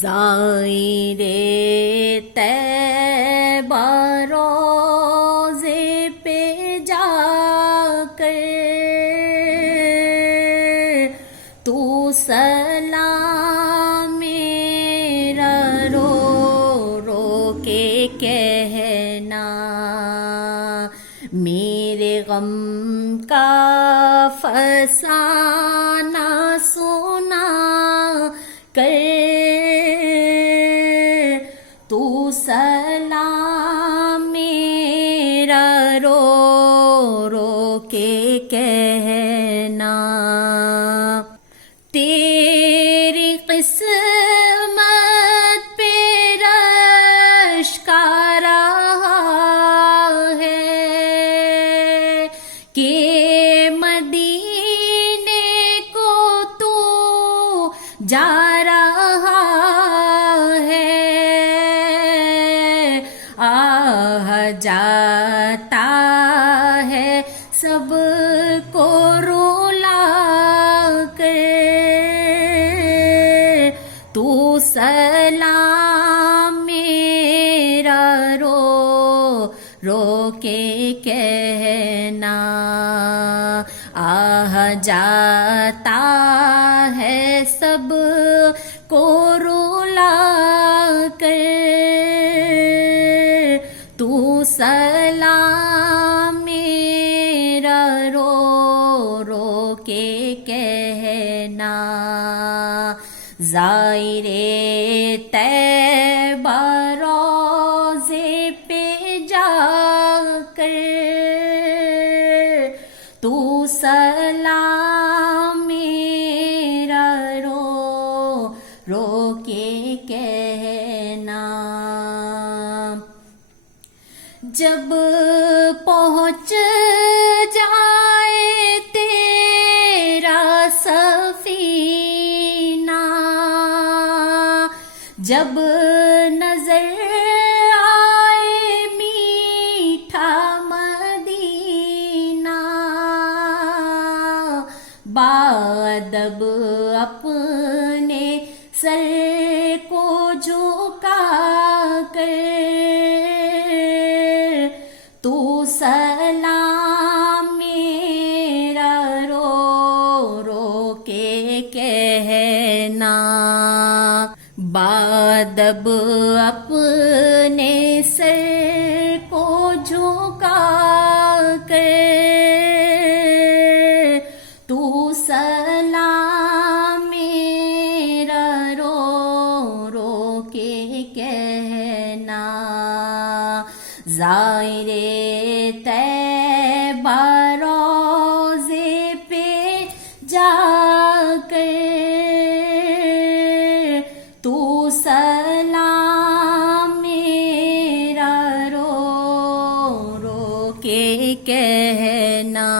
زائر طیبہ روضے پہ جا کر تو سلام میرا رو رو کے کہنا، میرے غم کا فسانہ سنا کر تو سلام میرا رو رو کے کہنا، تیری قسمت پہ رش کا رہا ہے کہ مدینے کو تو جا رہا ہے، آہ جاتا ہے سب کو رولا کر تو سلام میرا رو رو کے کہنا، آہ جاتا ہے سب کو رولا کر تو سلام میرا رو رو کے کہنا، زائر طیبہ روضے پہ جا کر تو سلام میرا رو رو کے کہنا، جب پہنچ جائے تیرا سفینہ، جب نظر آئے میٹھا مدینہ، بادب اپنے سر کو جھکا کر تو سلام میرا رو رو کے کہنا، بادب اپنے سر کو جھکا کر تو سلام میرا رو رو کے کہنا، زائر طیبہ روضے پہ جا کر تو سلام میرا رو رو کے کہنا۔